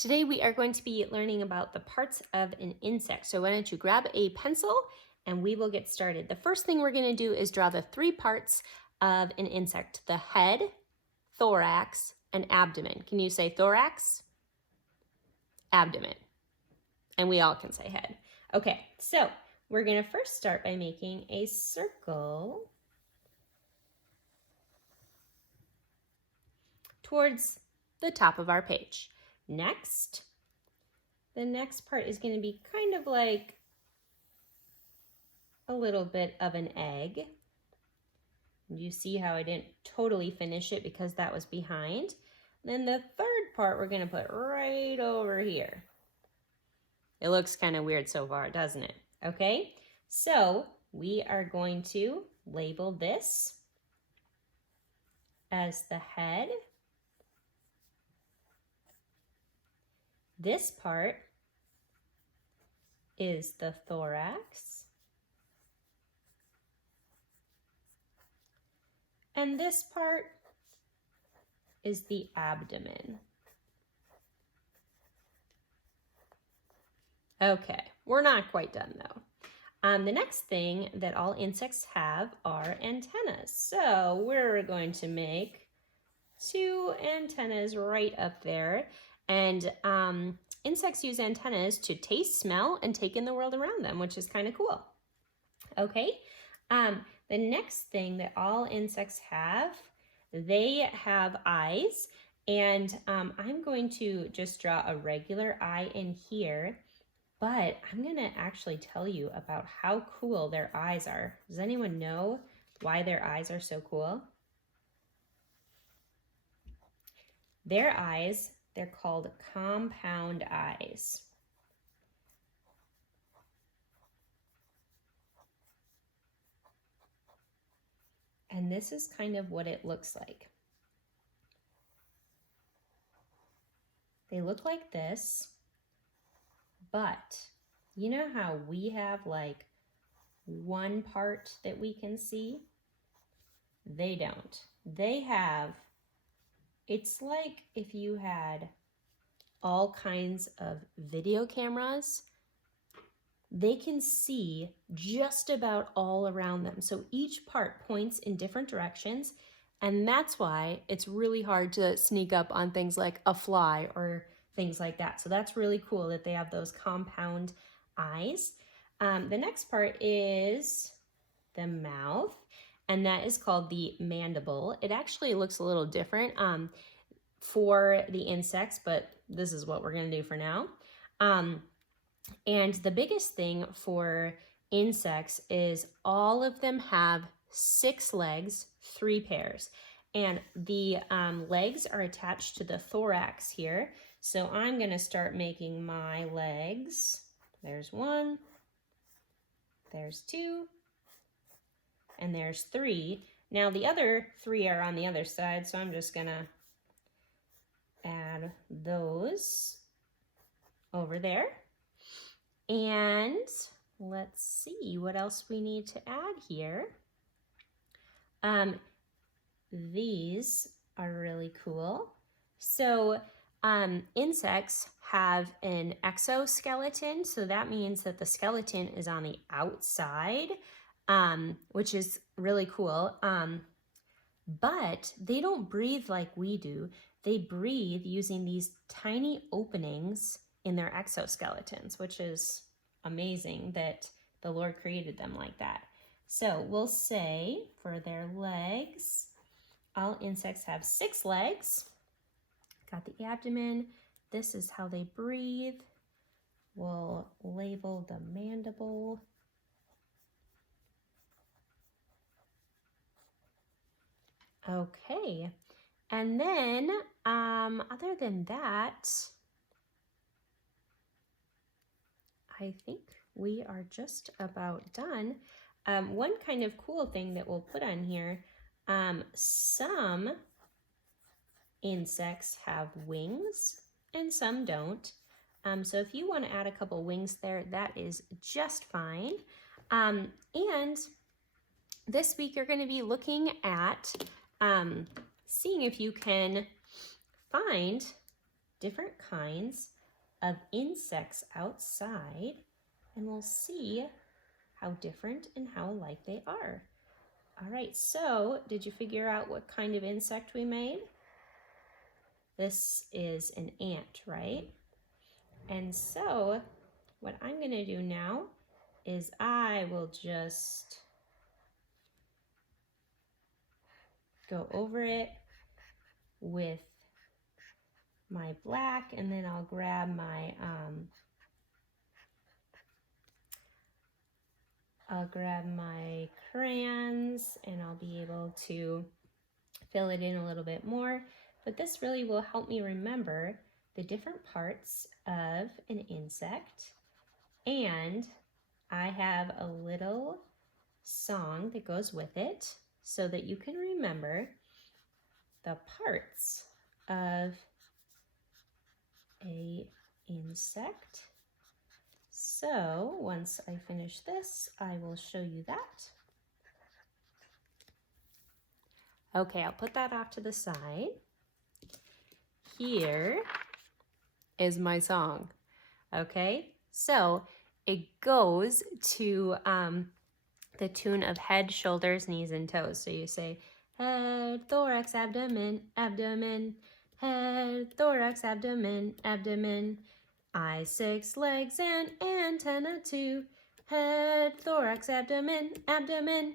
Today we are going to be learning about the parts of an insect. So why don't you grab a pencil and we will get started. The first thing we're going to do is draw the three parts of an insect: the head, thorax, and abdomen. Can you say thorax? Abdomen. And we all can say head. Okay, so we're going to first start by making a circle towards the top of our page. Next, the next part is going to be kind of like a little bit of an egg. You see how I didn't totally finish it because that was behind. Then the third part we're going to put right over here. It looks kind of weird so far, doesn't it? Okay, so we are going to label this as the head. This part is the thorax. And this part is the abdomen. Okay, we're not quite done though. The next thing that all insects have are antennas. So we're going to make two antennas right up there. And insects use antennas to taste, smell, and take in the world around them, which is kind of cool. Okay, the next thing that all insects have, they have eyes. And I'm going to just draw a regular eye in here, but I'm going to actually tell you about how cool their eyes are. Does anyone know why their eyes are so cool? Their eyes, they're called compound eyes. And this is kind of what it looks like. They look like this, but you know how we have like one part that we can see? They don't. They have, it's like if you had all kinds of video cameras, they can see just about all around them. So each part points in different directions, and that's why it's really hard to sneak up on things like a fly or things like that. So that's really cool that they have those compound eyes. The next part is the mouth, and that is called the mandible. It actually looks a little different for the insects, but this is what we're going to do for now. And the biggest thing for insects is all of them have 6 legs, 3 pairs. And the legs are attached to the thorax here. So I'm going to start making my legs. There's 1, there's 2, and there's 3. Now the other 3 are on the other side, so I'm just going to add those over there. And let's see what else we need to add here. These are really cool. So insects have an exoskeleton, so that means that the skeleton is on the outside, which is really cool. But they don't breathe like we do. They breathe using these tiny openings in their exoskeletons, which is amazing that the Lord created them like that. So we'll say for their legs, all insects have 6 legs. Got the abdomen. This is how they breathe. We'll label the mandible. Okay, and then other than that, I think we are just about done. One kind of cool thing that we'll put on here, some insects have wings and some don't. So if you want to add a couple wings there, that is just fine. And this week you're going to be looking at seeing if you can find different kinds of insects outside, and we'll see how different and how alike they are. All right, so did you figure out what kind of insect we made? This is an ant, right? And so what I'm going to do now is I will just go over it with my black, and then I'll grab my crayons, and I'll be able to fill it in a little bit more. But this really will help me remember the different parts of an insect. And I have a little song that goes with it so that you can remember the parts of an insect. So once I finish this, I will show you that. Okay, I'll put that off to the side. Here is my song. Okay, so it goes to the tune of head, shoulders, knees, and toes. So you say head, thorax, abdomen, abdomen, head, thorax, abdomen, abdomen, eyes 6, legs, and antenna 2, head, thorax, abdomen, abdomen,